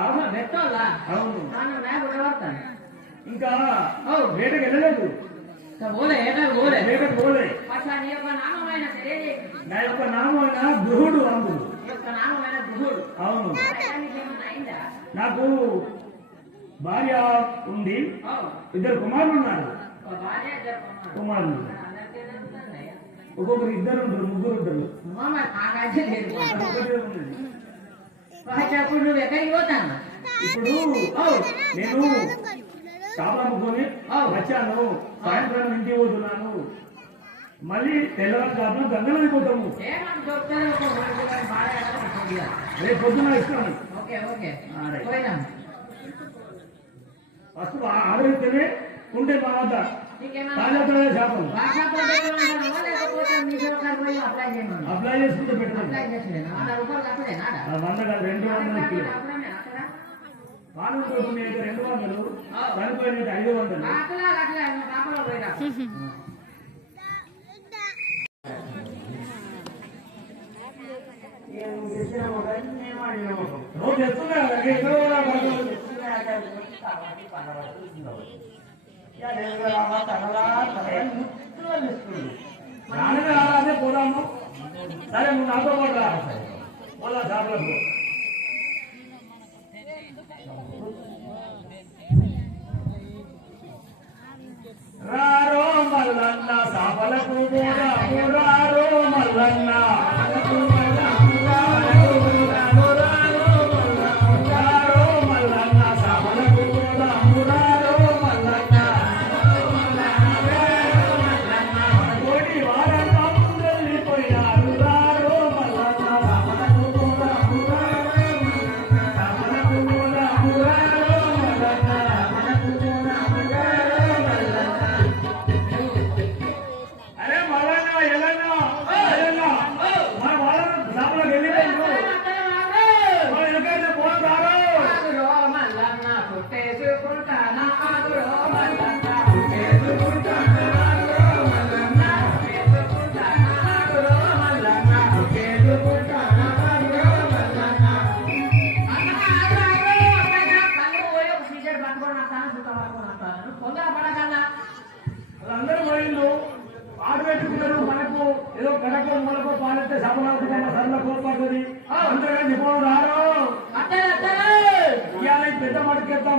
అవును. అవును అవును ఇంకా వేటకు వెళ్ళలేదు. నా యొక్క నామైన గృహుడు అందు. అవును. నాకు భార్య ఉంది. ఇద్దరు కుమారులు ఉన్నారు. కుమారులు. ఒక్కొక్కరు ఇద్దరు ఉంటారు ముగ్గురు ఉంటారు. చెప్పు నువ్వు ఎక్కడికి పోతాను ఇప్పుడు నేను కాపలమ్ముకొని వచ్చాను. సాయంత్రం ఇంటికి పోతున్నాను. మళ్ళీ తెల్లవారు కాపున గంగలో పోతాము. రేపు పొద్దున ఇస్తాను. ఫస్ట్ ఆదరిస్తేనే ఉంటే మా వద్ద. అప్లై చేసుకుంటే పెట్టండి వంద కాదు రెండు వందల కిలో. పాలన కోసం రెండు వందలు చనిపోయిన ఐదు వందలు. రోజు ఎత్తున్నా నాన్న రాదే పోదాము సరే నువ్వు నాతో కూడా రా పోదా జాబ్లకు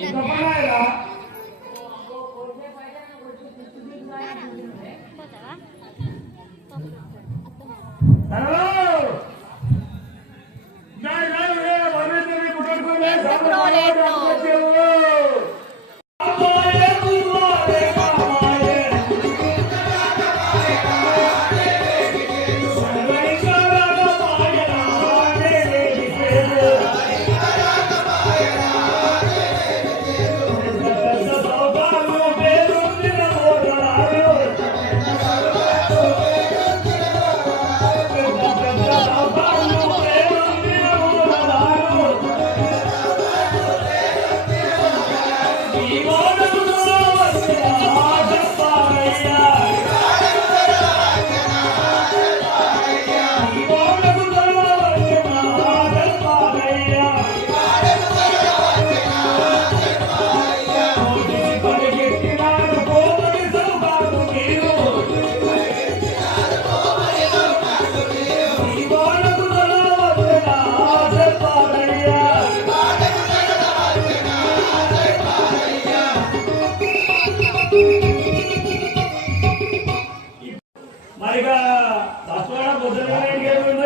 你们班。President Indian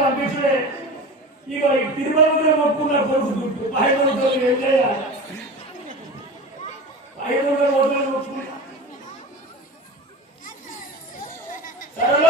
పంపించడే ఇక తిరుమలలో మొక్కున్న కొడుకు దుట్టు ఐదు వందలు ఏం చేయాలి? ఐదు వందల వదిలి మొక్కున్నా సరళ!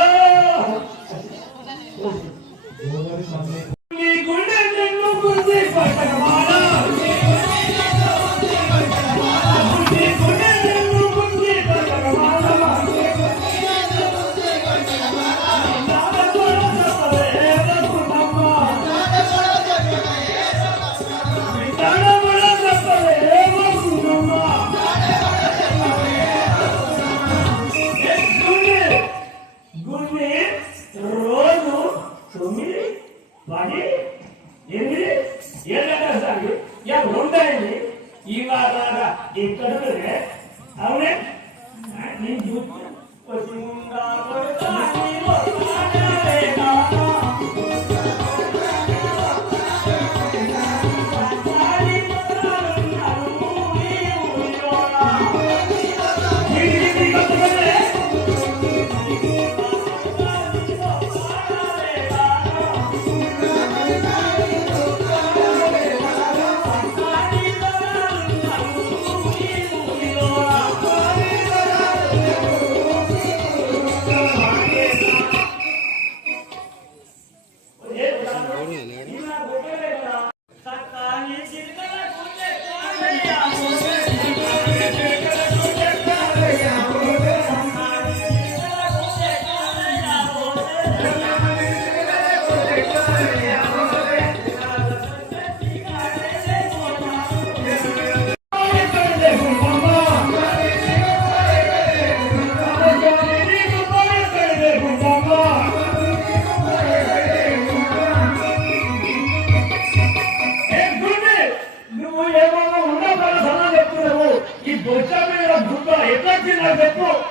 Vai, depois!